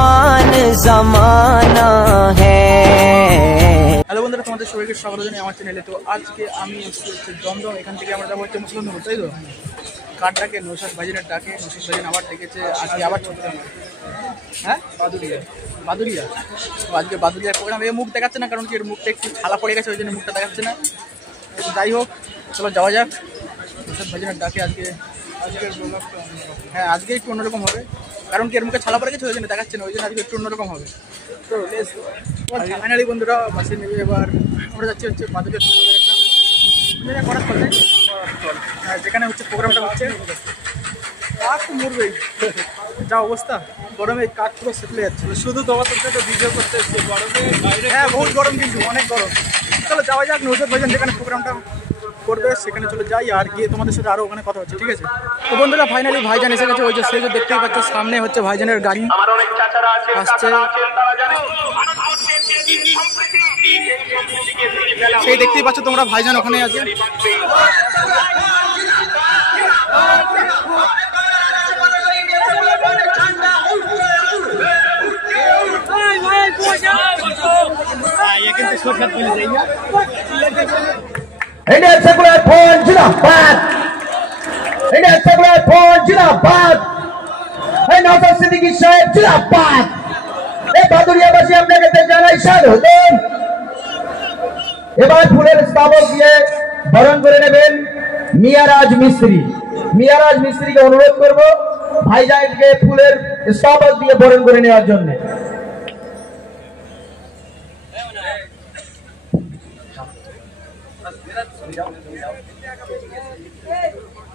सुल्तान जमाना है। হ্যালো বন্ধুরা, তোমাদের সবাইকে স্বাগত জানাই আমার চ্যানেলে। তো আজকে আমি হচ্ছে দমদম, এখান থেকে আমরা যাবো হচ্ছে মুসলমান, তাই তো? কার ডাকে? নৌসাদ ভাইজানের ডাকে। নৌসাদ ভাইজান আবার ডেকেছে আজকে, আবার ছোট। হ্যাঁ, বাদুরিয়া বাদুরিয়া। তো আজকে বাদুরিয়ার প্রোগ্রাম। এই মুখ দেখাচ্ছে না, কারণ কি এর মুখটা একটু ছালা পড়ে গেছে, ওই জন্য মুখটা দেখাচ্ছে না। যাই হোক, চলো যাওয়া যাক নৌসাদ ভাইজানের ডাকে। আজকের হ্যাঁ, আজকে একটু অন্যরকম হবে, কারণ কি এর মুখে ছালা পড়ে গেছে, ওই জন্য দেখাচ্ছে না, ওই জন্য আজকে একটু অন্যরকম হবে। তো ফাইনালি বন্ধুরা বাসে নেবে। এবার আমরা যাচ্ছি হচ্ছে বাদুরিয়া করার ফলে, যেখানে হচ্ছে প্রোগ্রামটা হচ্ছে। কাজ তো মরবেই, যা অবস্থা গরমে কাজ পুরো সেটলে যাচ্ছে। শুধু তোমার সাথে ভিডিও করতে এসেছি গরমে। হ্যাঁ, বহুত গরম, কিন্তু অনেক গরম। চলো যাওয়া যাক নৌসাদ ভাইজান যেখানে প্রোগ্রামটা করবে সেখানে চলে যাই, আর গিয়ে তোমাদের সাথে আরও ওখানে কথা হচ্ছে, ঠিক আছে? তো বন্ধুরা ফাইনালি ভাইজান এসে গেছে। ওই যে সে যে দেখতেই পাচ্ছ সামনে হচ্ছে ভাইজানের গাড়ি আসছে, সেই দেখতেই পাচ্ছ তোমরা। ভাইজান ওখানে আছে। Indian Secular Pawn Jilabad, Indian Secular Pawn Jilabad, hey Nowsad Siddiqui Saheb Jilabad, hey Baduria basi apnake janai স্বাগতম। এবার ফুলের স্তাবক দিয়ে বরণ করে নেবেন মিয়ারাজ মিস্ত্রি। মিয়ারাজ মিস্ত্রিকে অনুরোধ করব ভাইজানকে ফুলের স্তাবক দিয়ে বরণ করে নেওয়ার জন্য।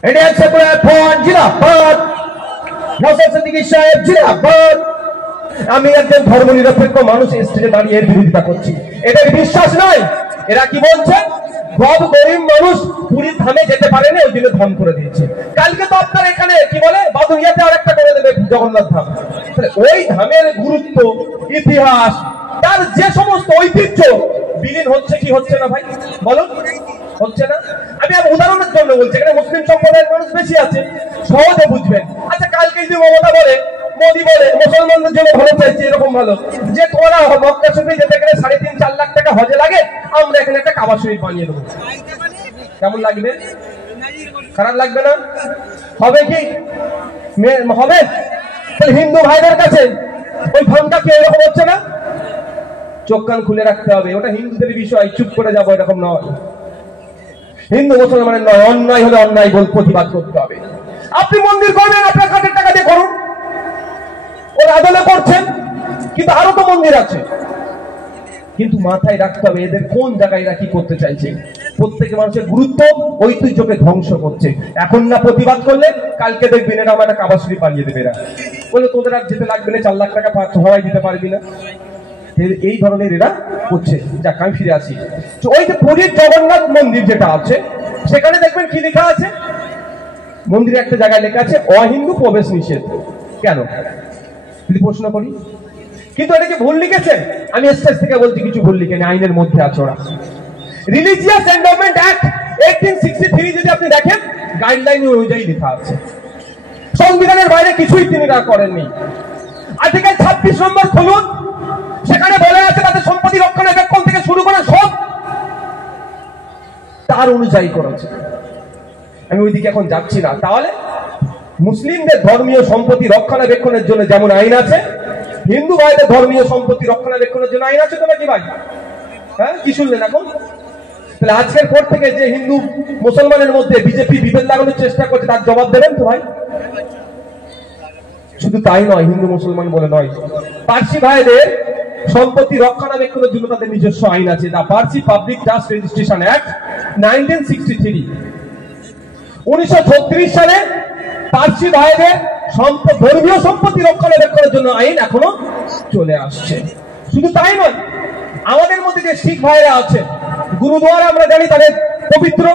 Indian Secular Pawn Jilabad, Nowsad Siddiqui Saheb Jilabad। আমি একজন ধর্মনিরপেক্ষ মানুষ স্টেজে দাঁড়িয়ে এর বিরোধিতা করছি, এটা বিশ্বাস নয়। এরা কি বলছে? সব গরিব মানুষ পুরীর ধামে যেতে পারে না, ওই জন্য ধাম করে দিয়েছে। কালকে তো আপনার এখানে কি বলে বাদুরিয়াতে আর একটা করে দেবে জগন্নাথ ধাম। ওই ধামের গুরুত্ব, ইতিহাস, তার যে সমস্ত ঐতিহ্য বিলীন হচ্ছে কি হচ্ছে না ভাই বলুন? হচ্ছে না? আমি আর উদাহরণের জন্য বলছি, এখানে মুসলিম সম্প্রদায়ের মানুষ বেশি আছে, সহজে বুঝবেন। আচ্ছা, কালকে যদি মমতা বলে, মোদি বলে মুসলমানদের জন্য ভালো চাইছে, এরকম ভালো যে তোরা মক্কা শরীফে যেতে গেলে 3.5-4 লাখ টাকা হজে লাগে, আমরা এখানে একটা কাবা শরীফ বানিয়ে দেবো, কেমন লাগবে? খারাপ লাগবে না? হবে কি হবে? তাহলে হিন্দু ভাইদের কাছে ওই ভাবটা কি এরকম হচ্ছে না? চোখ কান খুলে রাখতে হবে, ওটা হিন্দুদের বিষয়, চুপ করে যাবো এরকম নয়। হিন্দু মুসলমানের নয়, অন্যায় হলে অন্যায় বল প্রতিবাদ করতে হবে। আপনি মন্দির করবেন, আপনার কাঠের টাকা দিয়ে করুন, ওর আদলে করছেন, কিন্তু আরো তো মন্দির আছে। কিন্তু মাথায় রাখতে হবে এদের কোন জায়গায় এরা কি করতে চাইছে। প্রত্যেকে মানুষের গুরুত্ব ঐতিহ্যকে ধ্বংস করছে। এখন না প্রতিবাদ করলে কালকে দেখবেন এরা আমার একটা কাবা শরীফ বানিয়ে দেবে। এরা বলে তোদের আর যেতে লাগবে না, 4 লাখ টাকা সবাই দিতে পারবি না। এই ধরনের এরা করছে। যাক, আমি ফিরে আসি। ওই যে পুরীর জগন্নাথ মন্দির যেটা আছে, সেখানে দেখবেন কি লেখা আছে? মন্দিরে একটা জায়গায় লেখা আছে অহিন্দু প্রবেশ নিষেধ। কেন যদি প্রশ্ন করি? কিন্তু এটা কি ভুল লিখেছেন? আমি স্টেজ থেকে বলছি কিছু ভুল লিখেনি, আইনের মধ্যে আছে ওরা। রিলিজিয়াস এন্ডোমেন্ট অ্যাক্ট 1863 যদি আপনি দেখেন, গাইডলাইন অনুযায়ী লেখা আছে। সংবিধানের বাইরে কিছুই তিনি করেননি। আর্টিকেল 26 নম্বর খুলুন, সেখানে বলা আছে তাদের সম্পত্তি রক্ষণাবেক্ষণ থেকে শুরু করে সব তার অনুযায়ী করেছে। আমি ওইদিকে এখন যাচ্ছি না। তাহলে মুসলিমদের ধর্মীয় সম্পত্তি রক্ষণাবেক্ষণের জন্য যেমন আইন আছে, হিন্দু ভাইদের ধর্মীয় সম্পত্তি রক্ষণাবেক্ষণের জন্য আইন আছে। তো নাকি ভাই? হ্যাঁ, কি শুনলেন এখন? তাহলে আজকের পর থেকে যে হিন্দু মুসলমানের মধ্যে বিজেপি বিভেদ লাগানোর চেষ্টা করছে, তার জবাব দেবেন তো ভাই? শুধু তাই নয়, হিন্দু মুসলমান বলে নয়, পার্সি ভাইদের সম্পত্তি রক্ষণাবেক্ষণের জন্য তাদের নিজস্ব আইন আছে। The Parsi public trust registration act 1963। 1936 সালে পার্সি ভাইদের ধর্মীয় সম্পত্তি রক্ষণাবেক্ষণের জন্য আইন এখনো চলে আসছে। শুধু তাই নয়, আমাদের মধ্যে যে শিখ ভাইরা আছে, গুরুদুয়ারা আমরা জানি তাদের পবিত্র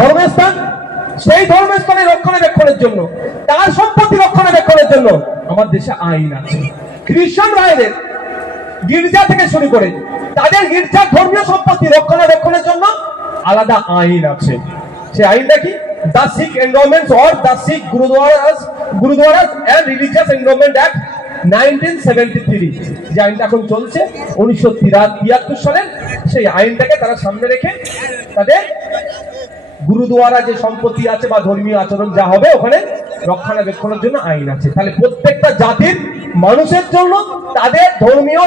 ধর্মস্থান, সেই ধর্মস্থানের রক্ষণাবেক্ষণের জন্য, তার সম্পত্তি রক্ষণাবেক্ষণের জন্য আমার দেশে আইন আছে। খ্রিস্টান ভাইদের গির্জা থেকে শুরু করে তাদের গির্জার ধর্মীয় সম্পত্তি রক্ষণাবেক্ষণের জন্য আলাদা আইন আছে। সে আইনটা কি? the Sikh Endowments or the Sikh Gurudwaras and Religious Endowment Act 1973 যে আইনটা এখন চলছে 1973 সালের, সেই আইনটাকে তারা সামনে রেখে তাদের গুরুদুয়ারা যে সম্পত্তি আছে বা ধর্মীয় আচরণ যা হবে ওখানে রক্ষণাবেক্ষণের জন্য আইন আছে। তাহলে প্রত্যেকটা জাতির মানুষের জন্য তাদের ধর্মীয়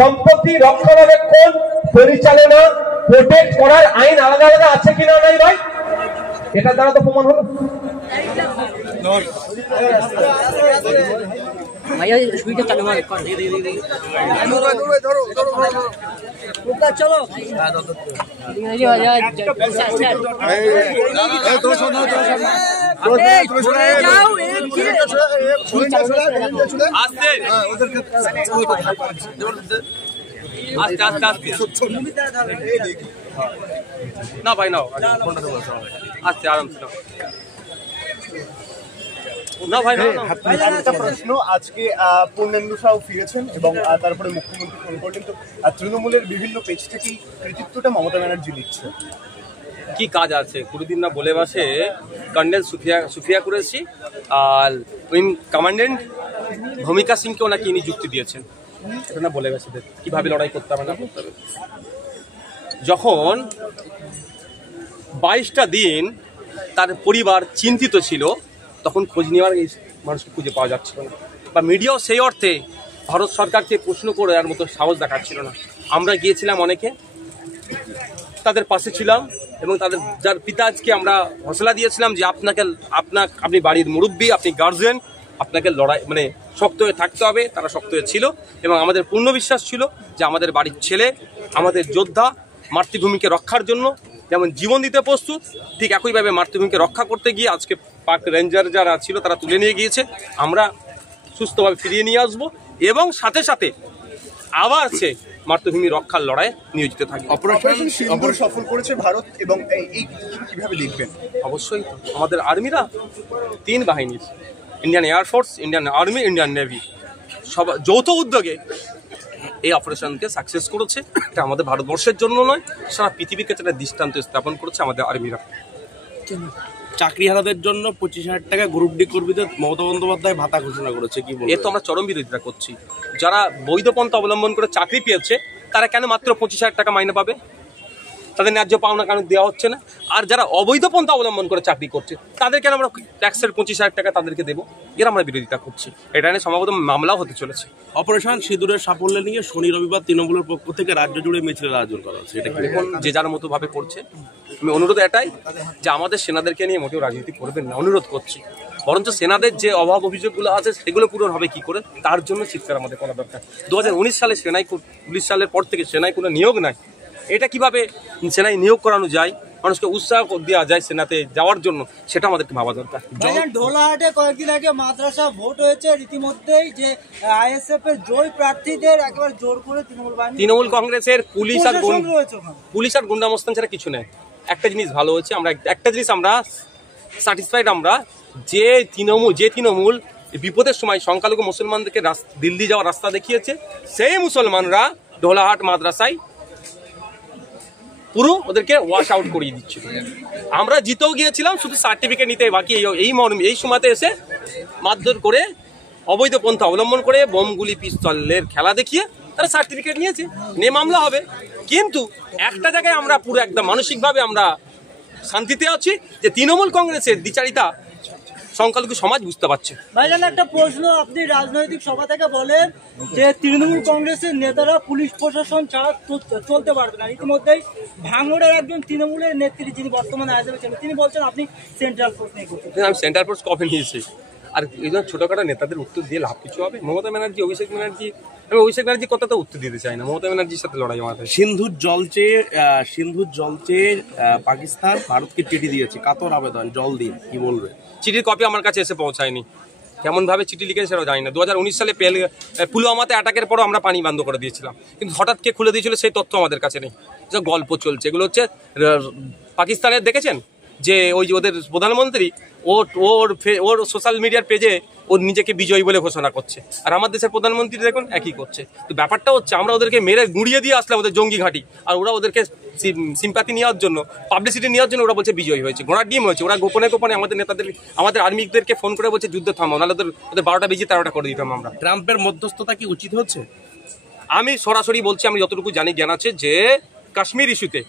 সম্পত্তি রক্ষণাবেক্ষণ, পরিচালনা, প্রোটেক্ট করার আইন আলাদা আলাদা আছে কিনা নাই ভাই? এটা দ্বারা তো প্রমাণ হলো। भैया स्पीड चालू मार चलो আস্তে আস্তে আস্তে না ভাই নাও আস্তে আরামসে না ভাই একটা প্রশ্ন, আজকে পূর্ণেন্দু সাউ ফিরেছেন এবং তারপরে মুখ্যমন্ত্রী ফোন করলেন, তো তৃণমূলের বিভিন্ন পেজ থেকেই কৃতিত্বটা মমতা ব্যানার্জি দিচ্ছে। কি কাজ আছে? কুড়িদিন না বলে বাসে কর্নেল সুফিয়া কুরেশি আর উইং কমান্ডেন্ট ভূমিকা সিংকে ওনাকে নিযুক্তি দিয়েছেন। এটা না বলে গেছে কিভাবে লড়াই করতে হবে না করতে হবে। যখন 22টা দিন তার পরিবার চিন্তিত ছিল, তখন খোঁজ নেওয়ার মানুষকে খুঁজে পাওয়া যাচ্ছিল না, বা মিডিয়াও সেই অর্থে ভারত সরকারকে প্রশ্ন করার মতো সাহস দেখাচ্ছিল না। আমরা গিয়েছিলাম, অনেকে তাদের পাশে ছিলাম এবং তাদের যার পিতাজকে আমরা হৌসলা দিয়েছিলাম যে আপনি বাড়ির মুরব্বী, আপনি গার্জিয়ান, আপনাকে লড়াই মানে শক্ত হয়ে থাকতে হবে। তারা শক্ত হয়ে ছিল এবং আমাদের পূর্ণ বিশ্বাস ছিল যে আমাদের বাড়ির ছেলে, আমাদের যোদ্ধা মাতৃভূমিকে রক্ষার জন্য যেমন জীবন দিতে প্রস্তুত, ঠিক একইভাবে মাতৃভূমিকে রক্ষা করতে গিয়ে আজকে পাক রেঞ্জার যারা ছিল তারা তুলে নিয়ে গিয়েছে। আমরা সুস্থভাবে ফিরিয়ে নিয়ে আসবো এবং সাথে সাথে আবার সে মাতৃভূমি রক্ষার লড়াই নিয়োজিত থাকবে। অপারেশন সিন্দুর সফল করেছে ভারত, এবং এই কিভাবে দেখবেন? অবশ্যই আমাদের আর্মিরা 3 বাহিনীর, Indian air force, Indian army, Indian navy সব যৌথ উদ্যোগে এই অপারেশনকে সাকসেস করেছে। এটা আমাদের ভারতবর্ষের জন্য নয়, সারা পৃথিবীকে একটা দৃষ্টান্ত স্থাপন করেছে আমাদের আর্মিরা। চাকরিহারাদের জন্য 25,000 টাকা গ্রুপ ডি কর্মীদের মমতা বন্দ্যোপাধ্যায় ভাতা ঘোষণা করেছে, কি বলবো? এর তো আমরা চরম বিরোধিতা করছি। যারা বৈধ পন্থা অবলম্বন করে চাকরি পেয়েছে তারা কেন মাত্র 25,000 টাকা মাইনে পাবে? তাদের ন্যায্য পাওনা কেন দেওয়া হচ্ছে না? আর যারা অবৈধ পন্থা অবলম্বন করে চাকরি করছে তাদের কেন আমরা ট্যাক্সের 25,000 টাকা তাদেরকে দেবো? এর আমরা বিরোধিতা করছি। এটা নিয়ে সম্ভবত মামলাও হতে চলেছে। অপারেশন সিঁদুরের সাফল্য নিয়ে শনি রবিবার তৃণমূলের পক্ষ থেকে রাজ্য জুড়ে মিছিলের আয়োজন করা হচ্ছে, এটা এখন যে যার মতো ভাবে করছে। আমি অনুরোধ এটাই যে আমাদের সেনাদেরকে নিয়ে মোটেও রাজনীতি করবেন না, অনুরোধ করছি। বরঞ্চ সেনাদের যে অভাব অভিযোগগুলো আছে সেগুলো পূরণ হবে কি করে, তার জন্য চিৎকার আমাদের করা দরকার। 2019 সালে পুলিশ সালের পর থেকে সেনায় কোনো নিয়োগ নাই। এটা কিভাবে সেনায় নিয়োগ করানো যায়, মানুষকে উৎসাহ দেওয়া যায় সেনাতে যাওয়ার জন্য, সেটা আমাদেরকে ভাবা দরকার। ঢোলাহাটে কয়েকদিন আগে মাদ্রাসা ভোট হয়েছে, রীতিমধ্যেই যে আইএসএফ এর জয় প্রার্থীদের একেবারে জোর করে তৃণমূল কংগ্রেসের পুলিশ আর গুন্ডামস্তান ছাড়া কিছু নেই। একটা জিনিস ভালো হচ্ছে, একটা জিনিস আমরা স্যাটিসফাইড, আমরা যে তৃণমূল বিপদের সময় সংখ্যালঘু মুসলমানদেরকে দিল্লি যাওয়ার রাস্তা দেখিয়েছে, সেই মুসলমানরা ঢোলাহাট মাদ্রাসায় পুরো ওদেরকে ওয়াশ আউট করিয়ে দিচ্ছিল। আমরা জিতেও গিয়েছিলাম, শুধু সার্টিফিকেট নিতে বাকি। এই সময়তে এসে মারধর করে অবৈধ পন্থা অবলম্বন করে বোমগুলি পিস্তলের খেলা দেখিয়ে তারা সার্টিফিকেট নিয়েছে, নিয়ে মামলা হবে। কিন্তু একটা জায়গায় আমরা পুরো একদম মানসিকভাবে আমরা শান্তিতে আছি যে তৃণমূল কংগ্রেসের দ্বিচারিতা সংখ্যালঘু সমাজ বুঝতে পারছে। ভাইজান একটা প্রশ্ন, আপনি রাজনৈতিক সভা থেকে বলেন যে তৃণমূল কংগ্রেসের নেতারা পুলিশ প্রশাসন ছাড়া চলতে পারবে না। ইতিমধ্যেই ভাঙড়ের একজন তৃণমূলের নেত্রী যিনি বর্তমানে আয়োজনে ছিলেন, তিনি বলছেন আপনি সেন্ট্রাল ফোর্স নিয়ে করছেন। আমি সেন্ট্রাল ফোর্স কবে নিয়েছি? আর এই জন্য ছোটখাটো নেতাদের উত্তর দিয়ে লাভ কিছু হবে? মমতা ব্যানার্জি, অভিষেক ব্যানার্জি কথা তো উত্তর দিতে চাই না। মমতা ব্যানার্জির সাথে লড়াই আমাদের। সিন্ধুর জল চেয়ে পাকিস্তান ভারতকে চিঠি দিয়েছে, কাতর আবেদন, জল দিন, কি বলবে? চিঠির কপি আমার কাছে এসে পৌঁছায়নি। কেমন ভাবে চিঠি লিখেছে সেটাও জানি না। 2019 সালে পুলওয়ামাতে অ্যাটাকের পরও আমরা পানি বন্ধ করে দিয়েছিলাম, কিন্তু হঠাৎ কে খুলে দিয়েছিল সেই তথ্য আমাদের কাছে নেই। যে গল্প চলছে, এগুলো হচ্ছে পাকিস্তানের। দেখেছেন যে ওই যে ওদের প্রধানমন্ত্রী ওর সোশ্যাল মিডিয়ার পেজে ও নিজেকে বিজয়ী বলে ঘোষণা করছে। আর আমার দেশের প্রধানমন্ত্রী দেখুন একই করছে। তো ব্যাপারটা হচ্ছে আমরা ওদেরকে মেরে গুঁড়িয়ে দিয়ে আসলাম ওদের জঙ্গি ঘাঁটি, আর ওরা ওদেরকে সিম্প্যাথি নেওয়ার জন্য, পাবলিসিটি নেওয়ার জন্য ওরা বলছে বিজয়ী হয়েছে, ঘোড়ার ডিম হয়েছে। ওরা গোপনে গোপনে আমাদের নেতাদের, আমাদের আর্মিদেরকে ফোন করে বলছে যুদ্ধ থামাও, নাহলে ওদের 12টা বেজে 13টা করে দিতাম আমরা। ট্রাম্পের মধ্যস্থতা কি উচিত হচ্ছে? আমি সরাসরি বলছি, আমি যতটুকু জানি জ্ঞান আছে, যে কাশ্মীর ইস্যুতে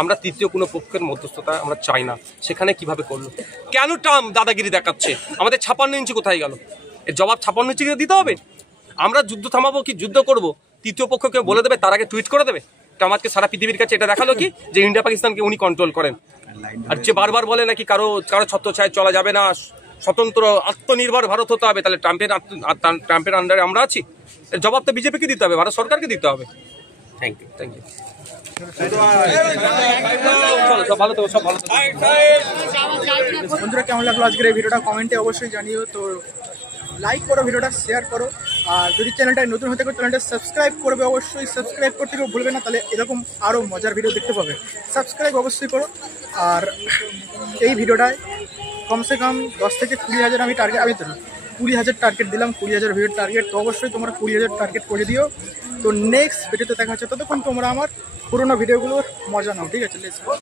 আমরা তৃতীয় কোনো পক্ষের মধ্যস্থতা আমরা চাই না। সেখানে কিভাবে করলো, কেন ট্রাম্প দাদাগিরি দেখাচ্ছে? আমাদের 56 ইঞ্চি কোথায় গেল? এর জবাব 56 ইঞ্চি দিতে হবে। আমরা যুদ্ধ থামাবো কি যুদ্ধ করব, তৃতীয় পক্ষকে বলে দেবে, তার আগে টুইট করে দেবে। আমাকে সারা পৃথিবীর কাছে এটা দেখালো কি যে ইন্ডিয়া পাকিস্তানকে উনি কন্ট্রোল করেন। আর যে বারবার বলে নাকি কারো ছত্রছায়ায় চলা যাবে না, স্বতন্ত্র আত্মনির্ভর ভারত হতে হবে, তাহলে ট্রাম্পের আন্ডারে আমরা আছি? এর জবাব তো বিজেপিকে দিতে হবে, ভারত সরকারকে দিতে হবে। Thank you, thank you. বন্ধুরা, কেমন লাগলো আজকের এই ভিডিওটা কমেন্টে অবশ্যই জানিও। তো লাইক করো, ভিডিওটা শেয়ার করো, আর যদি চ্যানেলটা নতুন হতে থাকে চ্যানেলটা সাবস্ক্রাইব করবে, অবশ্যই সাবস্ক্রাইব করতে কেউ ভুলবে না, তাহলে এরকম আরও মজার ভিডিও দেখতে পাবে। সাবস্ক্রাইব অবশ্যই করো। আর এই ভিডিওটায় কমসে কম 10 থেকে 20,000 আমি 20,000 টার্গেট দিলাম, 20,000 ভিডিওর টার্গেট। তো অবশ্যই তোমরা 20,000 টার্গেট করে দিও। তো নেক্সট ভিডিওতে দেখা হচ্ছে, ততক্ষণ তোমরা আমার পুরোনো ভিডিওগুলোর মজা নাও, ঠিক আছে? Let's go.